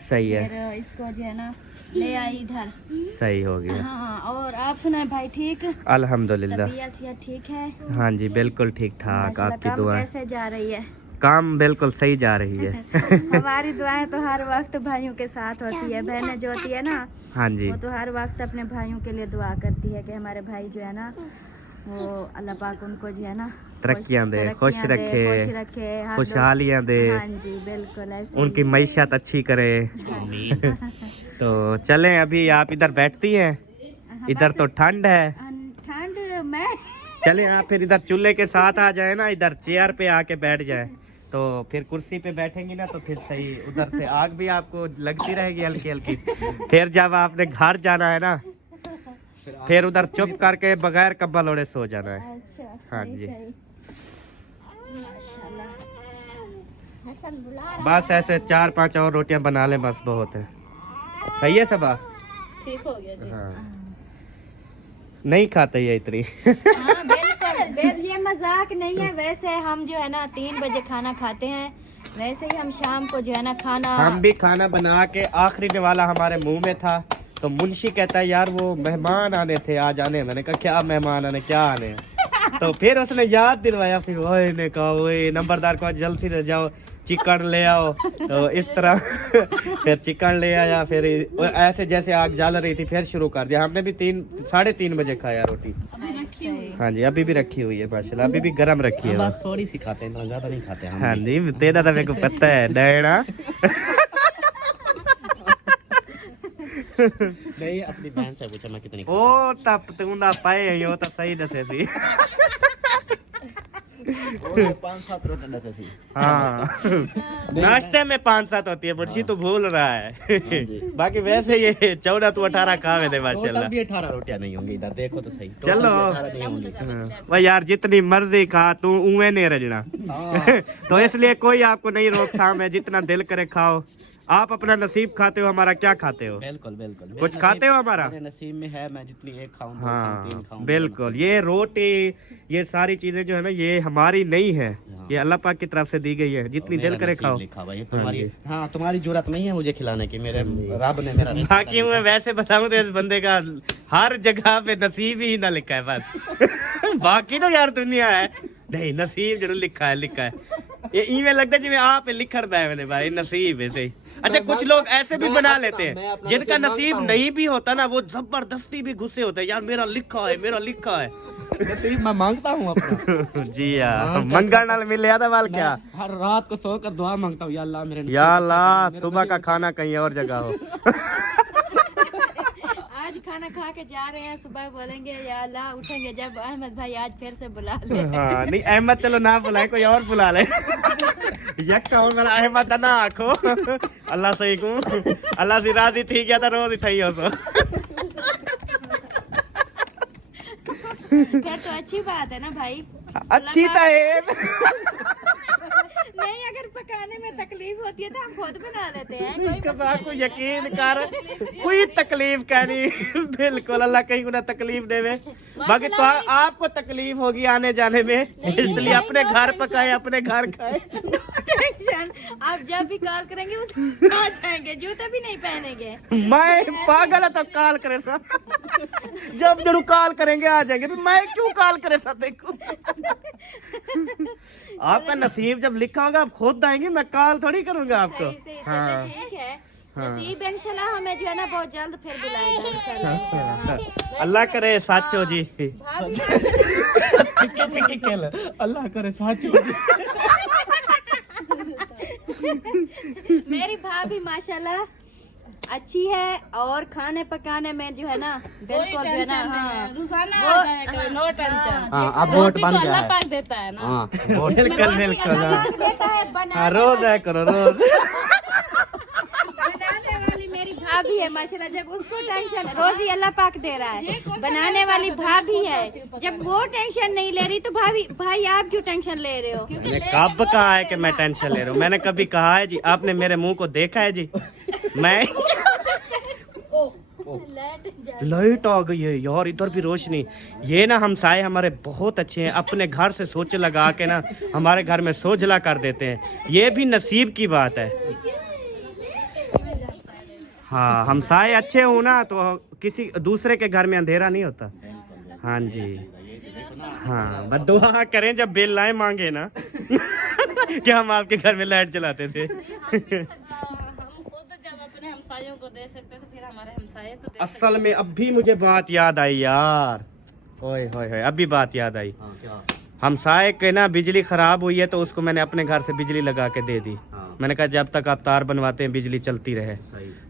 सही है, फिर इसको जो है ना ले आई इधर। सही हो गया। हाँ और आप सुनाए भाई, ठीक? अल्हम्दुलिल्लाह। तबीयत ठीक है? हाँ जी बिल्कुल ठीक ठाक, माशाल्लाह। आपकी काम दुआ। कैसे जा रही है? काम बिल्कुल सही जा रही है। हमारी दुआएं तो हर वक्त भाइयों के साथ होती है। बहनें जो होती है ना, हाँ जी वो तो हर वक्त अपने भाइयों के लिए दुआ करती है कि हमारे भाई जो है ना वो अल्लाह पाक उनको जो है ना तरक्कियां दे, खुश रखे, हर खुशहालियां दे, हाँ जी बिल्कुल ऐसे उनकी ही। मैशत अच्छी करे। तो चलें, अभी आप इधर बैठती हैं, हाँ, इधर बस तो ठंड है। ठंड में चले आप फिर इधर चूल्हे के साथ आ जाए ना, इधर चेयर पे आके बैठ जाए, तो फिर कुर्सी पे बैठेंगी ना तो फिर सही, उधर से आग भी आपको लगती रहेगी हल्की हल्की। फिर जब आपने घर जाना है ना, फिर उधर चुप करके बगैर कब्बल ओढ़े सो जाना है। अच्छा हाँ सही, जी। सही। माशाल्लाह। हसन बुला बस ऐसे 4-5 और रोटियां बना लें, बस बहुत है। सही है सबा? ठीक हो गया जी। हाँ। नहीं खाते ये इतनी। हाँ बिल्कुल ये मजाक नहीं है। वैसे हम जो है ना 3 बजे खाना खाते हैं, वैसे ही हम शाम को जो है ना खाना हम भी खाना बना के आखिरी वाला हमारे मुंह में था, तो मुंशी कहता है यार वो मेहमान आने थे आज आने। मैंने कहा क्या मेहमान आने, क्या आने हैं? तो फिर उसने याद दिलवाया, फिर वही ने कहा वही नंबरदार को जल्दी से जाओ चिकन ले आओ। तो इस तरह फिर चिकन ले आया, फिर ऐसे जैसे आग जल रही थी फिर शुरू कर दिया। हमने भी 3-3:30 बजे खाया रोटी। हाँ जी, अभी भी रखी हुई है माशाल्लाह, अभी भी गरम रखी है। बस थोड़ी सी खाते हैं, ज्यादा नहीं खाते हम। हाँ जी, तेरा तो मेरे को पता है डैना। नहीं, अपनी बहन से पूछा मैं कितनी ओ तब तू ना पाए हो तो सही दसे सी। 5-7 रोटी दसे सी। हाँ नाश्ते में 5-7 होती है, मुर्शी तो भूल रहा है। बाकी वैसे ये 14 तो 18 खावे थे माशाल्लाह। भी 18 रोटियां नहीं होंगी इधर, देखो तो सही। चलो 18 नहीं होंगी। भाई यार जितनी मर्जी खा, तू उवे नहीं रजना। तो इसलिए कोई आपको नहीं रोकथाम है, जितना दिल करे खाओ। आप अपना नसीब खाते हो, हमारा क्या खाते हो? बिल्कुल बिल्कुल। कुछ खाते हो हमारा? मेरे नसीब में है, मैं जितनी एक खाऊं, 2 खाऊं, 3 खाऊं। बिल्कुल, ये रोटी ये सारी चीजें जो है ना ये हमारी नहीं है, ये अल्लाह पाक की तरफ से दी गई है। जितनी दिल करे खाओ। तुम्हारी हाँ तुम्हारी जरूरत नहीं है मुझे खिलाने की, मेरे रब ने मेरा बाकी मैं वैसे बताऊं तो इस बंदे का हर जगह पे नसीब ही ना लिखा है बस। बाकी तो यार दुनिया है, नहीं नसीब जरूर लिखा है। ये इवें लगता है जिਵੇਂ आप लिखड़ है मैंने भाई, नसीब है सही। अच्छा कुछ लोग ऐसे भी बना लेते हैं जिनका नसीब नहीं भी होता ना, वो जबरदस्ती भी गुस्से होते हैं, यार मेरा लिखा है। नसीब मैं मांगता हूँ अपना। जी यार मंगल नाल मिल याद वाल क्या, हर रात को सोकर दुआ मांगता हूँ, या अल्लाह मेरे नसीब या अल्लाह सुबह का खाना कहीं और जगह हो। आज खाना खा के जा रहे हैं, सुबह बोलेंगे या अल्लाह उठेंगे जब अहमद भाई आज फिर से बुला ले। हाँ नहीं अहमद चलो ना बुलाए, कोई और बुला ले। यक्का वाला अहमद ना आखो, अल्लाह सही को अल्लाह से राजी थी गया था रोज थई हो सो। फिर तो अच्छी बात है ना भाई। अच्छी तो है। नहीं अगर पकाने में तकलीफ होती है तो हम खुद बना लेते हैं। को यकीन कर, कोई तकलीफ का नहीं। बिल्कुल अल्लाह कहीं को ना तकलीफ देवे। बाकी तो आपको तकलीफ होगी आने जाने में, इसलिए अपने घर पकाए अपने घर खाए। टेंशन, आप जब भी कॉल करेंगे उस आ जाएंगे, जूते भी नहीं पहनेंगे। मैं पागल है तो कॉल करे सा, जब जरूर कॉल करेंगे आ जाएंगे। मैं क्यों कॉल करे सा? देखो आपका नसीब जब लिखा होगा आप खुद आएंगे, मैं कॉल थोड़ी करूंगा आपको। सही हाँ। ठीक है नसीब इंशाल्लाह हमें जो है ना बहुत जल्द फिर बुलाएगा इंशाल्लाह। अल्लाह करे सच हो जी। अल्लाह करे सच हो। मेरी भाभी माशाल्लाह अच्छी है और खाने पकाने में जो है ना बिल्कुल जो है ना रोजाना नो टेंशन। अब वोट बन गया अल्लाह है। पाक देता है ना। बिल्कुल देता है बना रोज है करो रोज। बनाने वाली मेरी भाभी है माशाल्लाह, जब उसको टेंशन रोजी अल्लाह पाक दे रहा है, बनाने वाली भाभी है, जब वो टेंशन नहीं ले रही तो भाई आप क्यों टेंशन ले रहे हो? मैंने कब कहा है कि मैं टेंशन ले रहा हूँ? मैंने कभी कहा है जी? आपने मेरे मुंह को देखा है जी? मैं लाइट आ गई है यार, इधर भी रोशनी। ये ना हमसाए हमारे बहुत अच्छे हैं, अपने घर से सोच लगा के ना हमारे घर में सोझला कर देते हैं। ये भी नसीब की बात है। हाँ हमसाए अच्छे हो ना तो किसी दूसरे के घर में अंधेरा नहीं होता। हाँ जी हाँ, बस दुआ करें जब बिल लाए मांगे ना कि हम आपके घर में लाइट चलाते थे। हमसायों को दे सकते तो फिर हमारे हमसाये तो दे असल में अब भी मुझे बात याद आई यार, ओए होए होए अभी बात याद आई। हमसाये के ना बिजली खराब हुई है तो उसको मैंने अपने घर से बिजली लगा के दे दी। मैंने कहा जब तक आप तार बनवाते हैं बिजली चलती रहे।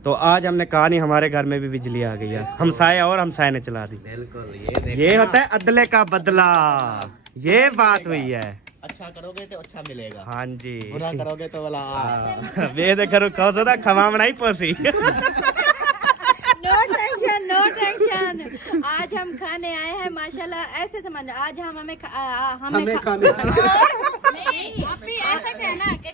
तो आज हमने कहा नहीं हमारे घर में भी बिजली आ गई है, हमसाये और हमसाये ने चला दी। बिल्कुल ये होता है अदले का बदला, ये बात हुई है। अच्छा करोगे तो अच्छा मिलेगा, हाँ जी बुरा करोगे तो वाला वेद करो कहो दा खवा बनाई पोसी। No tension. आज हम खाने आए हैं माशाल्लाह, ऐसे समझ आज हम हमें खाने नहीं, आप भी ऐसा कहना कि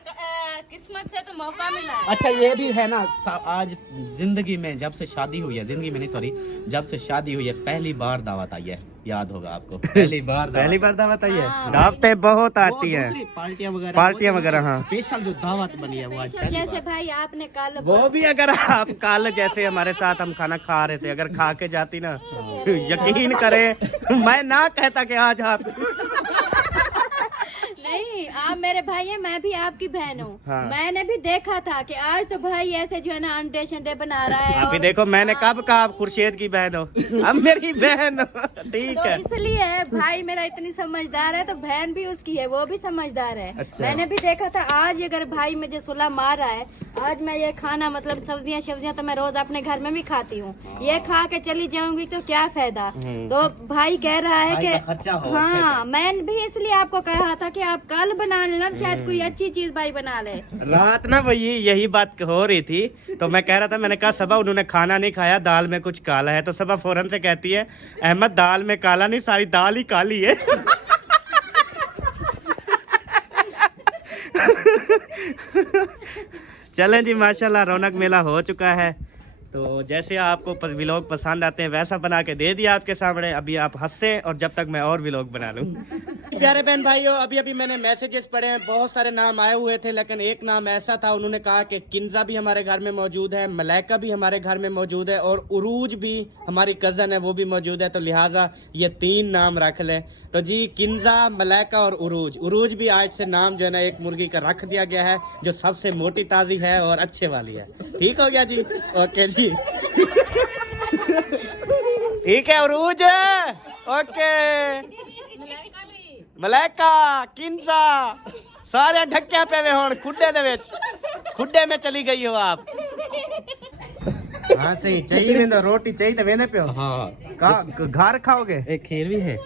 किस्मत से तो मौका मिला है। अच्छा ये भी है ना, आज जिंदगी में जब से शादी हुई है, जिंदगी में नहीं सॉरी, जब से शादी हुई है पहली बार दावत आई है, याद होगा आपको। पहली बार दावत आई है। दावतें बहुत आती हैं, पार्टियां वगैरह। हाँ। स्पेशल जो दावत बनी है वो आज पहली जैसे बार। भाई आपने कल वो भी अगर आप कल जैसे हमारे साथ हम खाना खा रहे थे, अगर खा के जाती ना, यकीन करें मैं ना कहता कि आज आप नहीं, आप मेरे भाई हैं, मैं भी आपकी बहन हूँ। हाँ। मैंने भी देखा था कि आज तो भाई ऐसे जो है ना अंडे शंडे बना रहा है। अभी और- देखो मैंने कब कहा आप खुर्शीद की बहन हो, अब मेरी बहन हो। ठीक तो है। इसलिए भाई मेरा इतनी समझदार है तो बहन भी उसकी है, वो भी समझदार है। अच्छा। मैंने भी देखा था आज अगर भाई मुझे सुलह मार रहा है, आज मैं ये खाना मतलब सब्जियां तो मैं रोज अपने घर में भी खाती हूँ, ये खा के चली जाऊंगी तो क्या फायदा। तो भाई कह रहा है भाई कि का खर्चा हो हाँ, मैं भी इसलिए आपको कहा था कि आप कल बना लेना, शायद कोई अच्छी चीज भाई बना ले। रात ना वही यही बात हो रही थी, तो मैं कह रहा था, मैंने कहा सबा उन्होंने खाना नहीं खाया, दाल में कुछ काला है, तो सबा फौरन से कहती है अहमद दाल में काला नहीं, सारी दाल ही काली है। चलें जी, माशाल्लाह रौनक मेला हो चुका है। तो जैसे आपको व्लॉग पसंद आते हैं वैसा बना के दे दिया आपके सामने, अभी आप हंसे और जब तक मैं और व्लॉग बना लूं। प्यारे बहन भाइयों, अभी मैंने मैसेजेस पढ़े हैं, बहुत सारे नाम आए हुए थे, लेकिन एक नाम ऐसा था, उन्होंने कहा कि किंजा भी हमारे घर में मौजूद है, मलाइका भी हमारे घर में मौजूद है और उरूज भी हमारी कज़न है, वो भी मौजूद है, तो लिहाजा ये 3 नाम रख लें। तो जी किंजा, मलाइका और उरूज भी आज से नाम जो है ना एक मुर्गी का रख दिया गया है, जो सबसे मोटी ताजी है और अच्छे वाली है। ठीक हो गया जी? ओके जी। ठीक है उरूज, ओके। मलाइका भी मलाइका, किंजा सारे ढक्कियां पे हुण खुड्डे दे विच, खुड्डे में चली गई हो आप। हाँ सही चाहिए, रोटी चाहिए तो वेंदे पियो। हाँ, घर खाओगे? एक खीर भी है,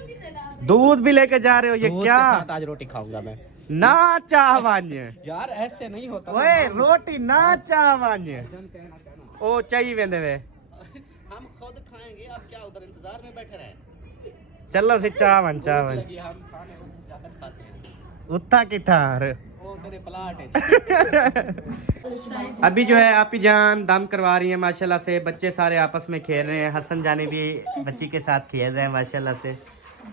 दूध भी लेके जा रहे हो, ये दूध क्या? के साथ आज रोटी खाऊंगा मैं। ना चाहवान यार ऐसे नहीं होता। ओए रोटी ना चाहवान ओ चाहिए वेंदे वे, हम खुद खाएंगे, आप क्या उधर इंतजार में बैठे रहे? चलो सी चाहवान चाहवान लगी, हम खाने जाकर खाते हैं। उत्था किठार। वो तेरे प्लाट है। अभी जो है आपी जान दम करवा रही है माशाल्लाह से, बच्चे सारे आपस में खेल रहे हैं, हसन जानी भी बच्ची के साथ खेल रहे हैं माशाल्लाह से।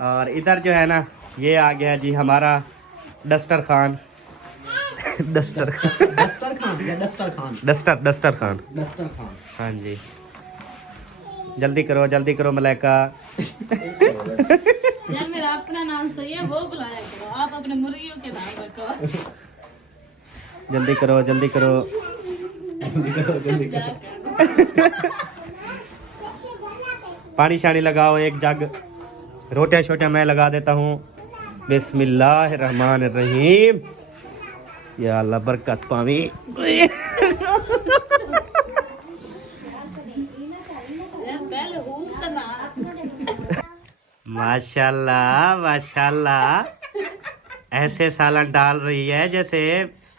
और इधर जो है ना ये आ गया जी हमारा डस्टर खान। डस्टर डस्टर खान या डस्टर खान? डस्टर खान। डस्टर खान, हाँ जी, जल्दी करो मलाइका। यार मेरा अपना नाम सही है, वो बुलाया करो, आप अपने मुर्गियों के नाम रखो। जल्दी करो। पानी शानी लगाओ एक जग, रोटियां छोटियां मैं लगा देता हूँ। बिस्मिल्लाहिर्रहमानिर्रहीम, या अल्लाह बरकत पावी। यार पहले हूँ तो ना। माशाल्लाह ऐसे सालन डाल रही है जैसे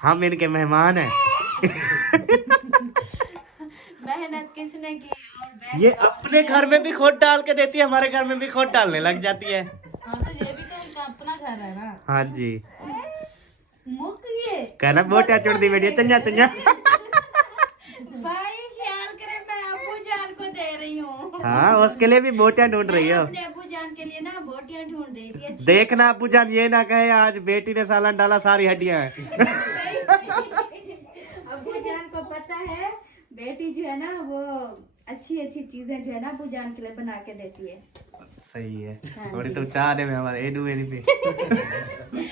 हम इनके मेहमान हैं। मेहनत किसने की और ये अपने घर में भी खोद डाल के देती है, हमारे घर में भी खोद डालने लग जाती है। हाँ तो ये भी तो उनका अपना घर है ना। हाँ जी, मुक ये कहना बोटिया चुड़ दी बेटिया, चंजा भाई ख्याल करे, मैं अब्बू जान को दे रही हूँ। हाँ उसके लिए भी बोटियां ढूंढ रही हो। अपने अब्बू जान के लिए ना बोटियां ढूंढ रही थी। अच्छी। देखना अब्बू जान ये ना कहे आज बेटी ने सालन डाला सारी हड्डियां हैं। अब्बू जान को पता है बेटी जो है ना वो अच्छी चीजें जो है ना अब्बू जान के लिए बना के देती है। सही है, हाँ थोड़ी जी। तो चाह दे में हमारे एडू मेरी पे।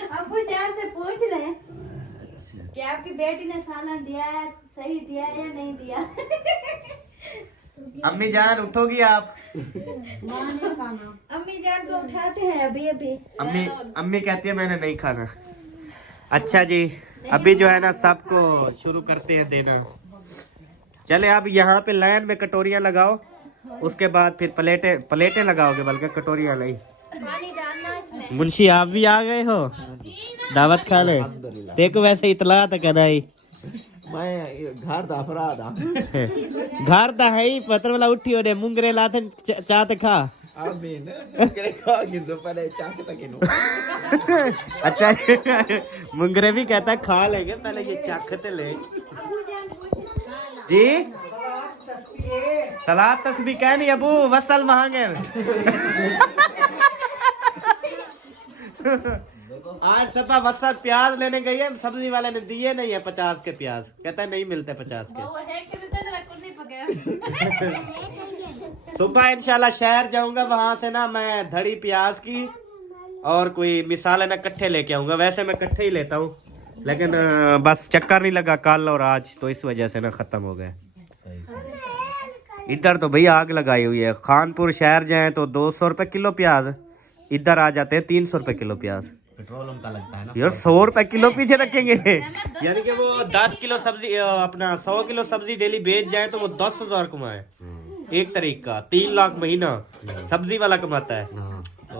अब्बू जान से पूछ रहे हैं कि आपकी बेटी ने सालन दिया है, सही दिया है या नहीं दिया। अम्मी जान उठोगी आप? अम्मी जान को उठाते हैं अभी। अम्मी कहती है मैंने नहीं खाना। अच्छा जी, अभी जो है ना सबको शुरू करते हैं देना। चले अब यहाँ पे लाइन में कटोरियाँ लगाओ, उसके बाद फिर प्लेटें लगाओगे, बल्कि कटोरियाँ नहीं। पानी डालना इसमें। मुंशी आप भी आ गए हो दावत खाने? देखो वैसे इतला तो करना ही मैं घर दा अपराध घर दा है ही, पत्र वाला उठी होने मुंगरे लाते चाहते खा। Amin. Kira kau gitu pada cak tak kinu. अच्छा मुंगरे भी कहता है खा लेंगे पहले ये चखते ले जी सलाद तस्बीह कह नहीं अबू वसल मांगे आज सपा वसल प्याज लेने गई है सब्जी वाले ने दिए नहीं है 50 के प्याज कहता है नहीं मिलते 50 के वो है कि तेरा कुछ नहीं पकाया सुबह इंशाल्लाह शहर जाऊंगा वहां से ना मैं धड़ी प्याज की और कोई मिसाल है ना कट्ठे लेके आऊंगा वैसे मैं कट्ठे ही लेता हूँ लेकिन बस चक्कर नहीं लगा कल और आज तो इस वजह से ना खत्म हो गए इधर तो भैया आग लगाई हुई है खानपुर शहर जाए तो 200 रुपए किलो प्याज इधर आ जाते हैं 300 रुपए किलो प्याज पेट्रोल उनका लगता है ना यार 100 रुपए किलो पीछे रखेंगे यानी कि वो 10 किलो सब्जी अपना 100 किलो सब्जी डेली बेच जाए तो वो 10,000 कमाए एक तारीख का 3 लाख महीना सब्जी वाला कमाता है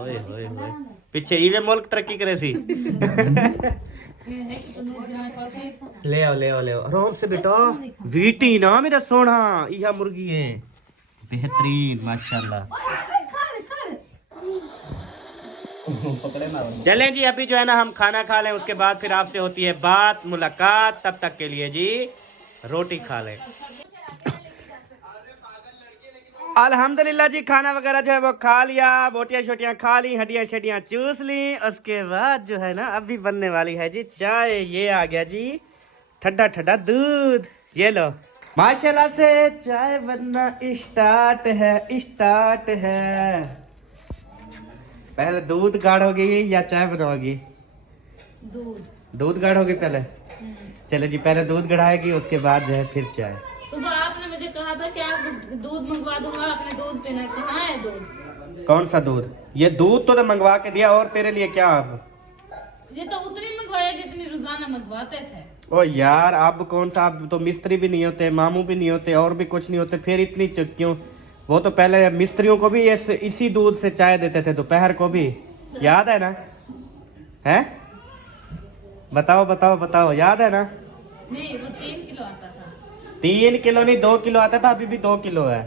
ओए ओए ओए पीछे इवे मुल्क तरक्की करे सी ले आओ आराम से बेटा वीटी ना मेरा सोना यह मुर्गी है बेहतरीन माशाल्लाह चलें जी अभी जो है ना हम खाना खा लें उसके बाद फिर आपसे होती है बात मुलाकात तब तक के लिए जी रोटी खा लें अल्हम्दुलिल्लाह जी खाना वगैरह जो है वो खा लिया बोटियां छोटियां खा ली हड्डियां शड्डियां चूस ली उसके बाद जो है ना अभी बनने वाली है जी चाय ये आ गया जी ठंडा ठंडा दूध ये लो माशाल्लाह से चाय बनना स्टार्ट है पहले दूध गाढ़ोगी या चाय बनाओगी दूध गाढ़ोगी पहले चलो जी पहले दूध गढ़ाएगी उसके बाद जो है फिर चाय सुबह आपने मुझे कहा था कि आप दूध मंगवा दूंगा आपने दूध पीना कहाँ है दूध कौन सा दूध ये दूध तो मंगवा के दिया और तेरे लिए क्या अब ये तो उतनी मंगवाया जितनी रोजाना मंगवाते थे ओ यार अब कौन सा आप तो मिस्त्री भी नहीं होते मामू भी नहीं होते और भी कुछ नहीं होते फिर इतनी क्यों वो तो पहले मिस्त्रियों को भी इसी दूध से चाय देते थे दोपहर को भी याद है ना है बताओ याद है ना नहीं वो 3 किलो आता था 3 किलो नहीं 2 किलो आता था अभी भी 2 किलो है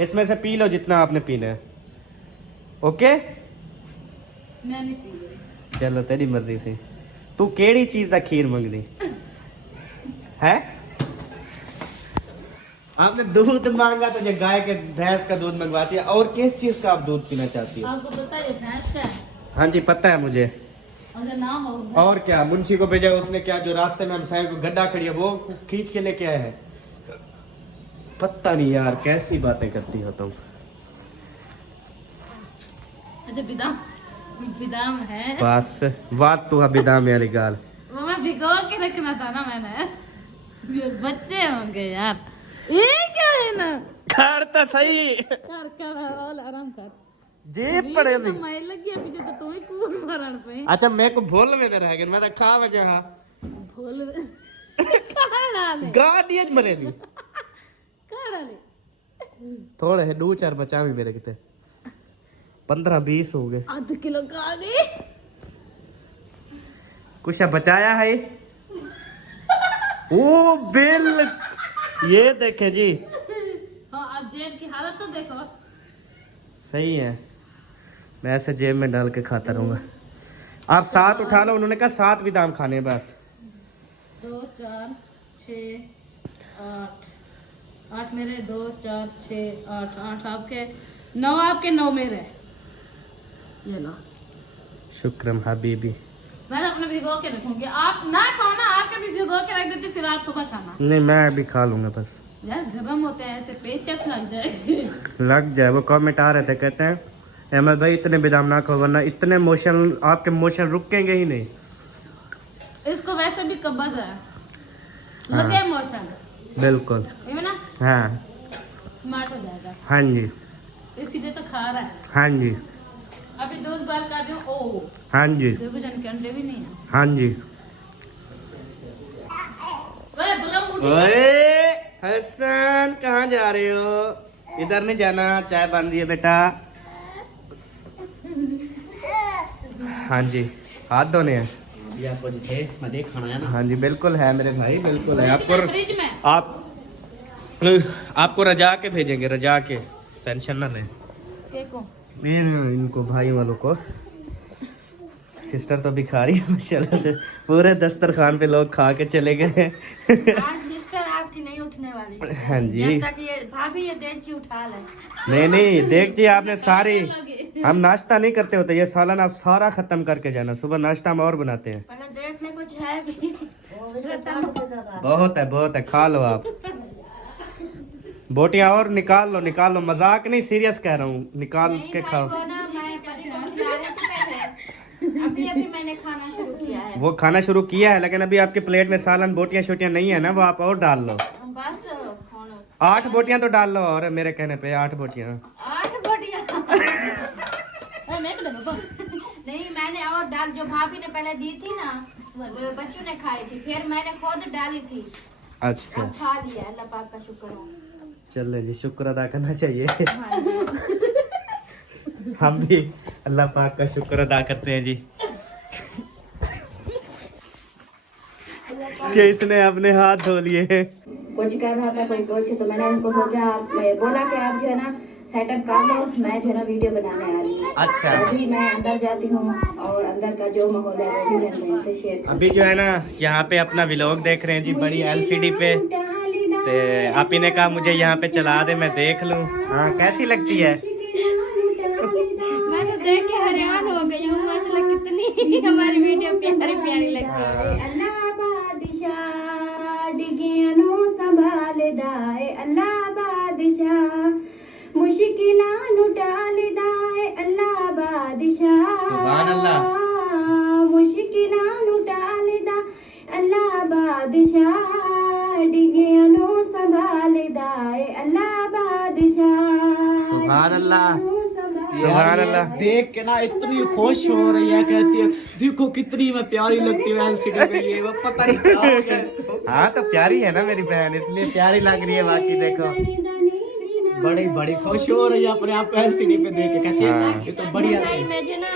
इसमें से पी लो जितना आपने पीना है ओके मैं नहीं पी रही चलो तेरी मर्जी से तू केड़ी चीज का खीर मंगनी है आपने दूध मांगा तो जो गाय के भैंस का दूध मंगवाती है और किस चीज का आप दूध पीना चाहती है आपको पता है ये भैंस का है हाँ जी पता है मुझे अगर ना हो और क्या मुंशी को भेजा उसने क्या जो रास्ते में हम साहब को गड्ढा खड़ी है वो खींच के लेके आए हैं पता नहीं यार कैसी बातें करती हो तुम अच्छा बिदाम है बस बात तू बिदाम मेरी गाल वो मैं भिगो के रखना था ना मैंने ये बच्चे होंगे यार ये क्या है ना कर तो सही कर आराम कर जेब पड़े तो मैं लगी अभी जो तो ही कूड़ मारन पे अच्छा मैं को भूल में रह गया मैं तो खा वजह हां भूल कहां डाले गाड़ियां मरे नहीं कहां डाले थोड़े है 2-4 बचा भी मेरे किते 15-20 हो गए आधा किलो का आ गई कुछ बचाया है ओ बिल ये देखे जी हाँ आप जेब की हालत तो देखो सही है मैं ऐसे जेब में डाल के खाता रहूंगा आप 7 उठा लो उन्होंने कहा 7 भी दाम खाने बस 2 4 6 8 मेरे 2 4 6 8 आपके 9 आपके 9 मेरे ये लो शुक्रम हबीबी मैं अपने भिगो के रखूंगी आप ना खाओ ना आपके भी भिगो के रख देती फिर आप सुबह खाना नहीं मैं अभी खा लूंगा बस यार गर्म होते हैं ऐसे पेचस लग जाएगी लग जाए वो कमेंट आ रहे थे कहते हैं अहमद भाई इतने बादाम ना खाओ वरना इतने मोशन आपके मोशन रुकेंगे ही नहीं इसको वैसे भी कब्ज है लगे मोशन बिल्कुल ये ना हाँ स्मार्ट हो जाएगा हाँ जी इसीलिए तो खा रहा है हाँ जी अभी दूध बाल कर रही हूँ ओ हाँ जी विभजन के अंडे भी नहीं है हाँ जी ओए बुलाओ उठी ओए हसन कहाँ जा रहे हो इधर नहीं जाना चाय बन रही है बेटा हाँ जी हाथ धोने हैं ये आपको थे मैं देख खाना है ना हाँ जी बिल्कुल है मेरे भाई बिल्कुल है फ्रिज में आपको रजा के भेजेंगे रजा के टेंशन ना लें के को फिर इनको भाई वालों को, सिस्टर तो भी खा रही है माशाल्लाह से, पूरे दस्तरखान पे लोग खा के चले गए। आज सिस्टर आपकी नहीं उठने वाली। हाँ जी, जब तक ये भाभी ये देख के उठा ले। नहीं देखिए आपने सारी, हम नाश्ता नहीं करते होते, ये सालन आप सारा खत्म करके जाना, सुबह नाश्ता हम और बनाते हैं। पहले देखने कुछ है भी। बहुत है, खा लो आप। बोटियां और निकाल लो, मजाक नहीं, सीरियस कह रहा हूँ, निकाल के खाओ। वो ना मैं पति को खिला रही थी पहले। अभी मैंने खाना शुरू किया है। वो खाना शुरू किया है, लेकिन अभी आपके प्लेट में सालन बोटियां शोटियां नहीं है ना, वो आप और डाल लो। बस 8 बोटियां तो डाल लो, और मेरे कहने पे 8 बोटियां। 8 बोटियां। नहीं मैंने और दाल जो भाभी ने पहले दी थी ना, वो बच्चों ने खाई थी, फिर मैंने खुद डाली थी। अच्छा, अब खा लिया, अल्लाह पाक का शुक्र हो। चलो जी, शुक्र अदा करना चाहिए। हाँ जी। हम भी अल्लाह पाक का शुक्र अदा करते हैं जी, कि इसने अपने हाथ धो लिए हैं। कुछ कर रहा था कोई कुछ, तो मैंने उनको सोचा, मैं बोला कि आप जो है ना सेटअप कर लो, मैं जो है ना वीडियो बनाने आ रही हूँ। अच्छा, अभी मैं अंदर जाती हूँ और अंदर का जो माहौल है वो भी मैं आपसे शेयर अभी जो है ना यहाँ पे अपना व्लॉग देख रहे हैं जी, बड़ी LCD पे। तो आप ही ने कहा मुझे यहाँ पे चला दे, मैं देख लूँ। हाँ, कैसी लगती है? मैं तो देख के हैरान हो गई हूँ, माशाल्लाह कितनी हमारी वीडियो प्यारी लगती है। अल्लाह बादशाह डिगियानो संभाल दाए, अल्लाह बादशाह मुश्किलां नु टाल दाए, अल्लाह बादशाह सुभान अल्लाह। मुश्किलां नु टाल दा, अल्लाह बादशाह डिगियानो संभाल दाए, अल्लाह बादशाह सुभान अल्लाह, सुभान यार अल्लाह। देख के ना इतनी खुश हो रही है, कहती है देखो कितनी मैं प्यारी लगती हूँ LCD पे, ये वो पता नहीं क्या हो गया इसको। हाँ, तो प्यारी है ना मेरी बहन, इसलिए प्यारी लग रही है। बाकी देखो बड़ी खुश हो रही है अपने आप LCD पे देख के, कहती है ये तो बढ़िया भाई है। मैं जो ना,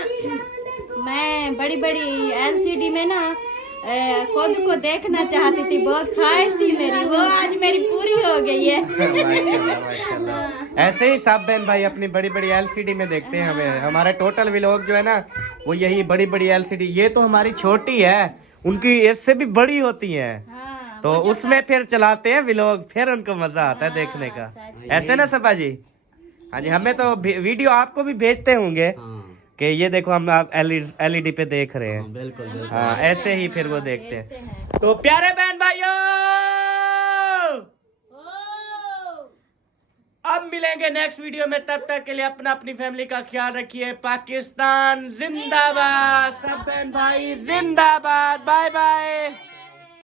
मैं बड़ी LCD में ना खुद को देखना चाहती थी, बहुत ख्वाहिश थी मेरी, वो आज मेरी पूरी हो गई है। माशाल्लाह, माशाल्लाह। ऐसे ही सब बहन भाई अपनी बड़ी LCD में देखते हैं हमें। हमारा टोटल व्लॉग जो है ना, वो यही बड़ी LCD। ये तो हमारी छोटी है, उनकी इससे भी बड़ी होती है, हाँ, तो उसमें फिर चलाते हैं व्लॉग, फिर उनको मजा आता है देखने का। ऐसे ना सपा जी? हाँ जी, हमें तो वीडियो आपको भी भेजते होंगे कि ये देखो हम आप LED पे देख रहे हैं। बिल्कुल बिल्कुल। हाँ, ऐसे ही फिर वो देखते हैं। तो प्यारे बहन भाइयों, अब मिलेंगे नेक्स्ट वीडियो में, तब तक के लिए अपनी फैमिली का ख्याल रखिए। पाकिस्तान जिंदाबाद, सब बहन भाई जिंदाबाद। Bye bye.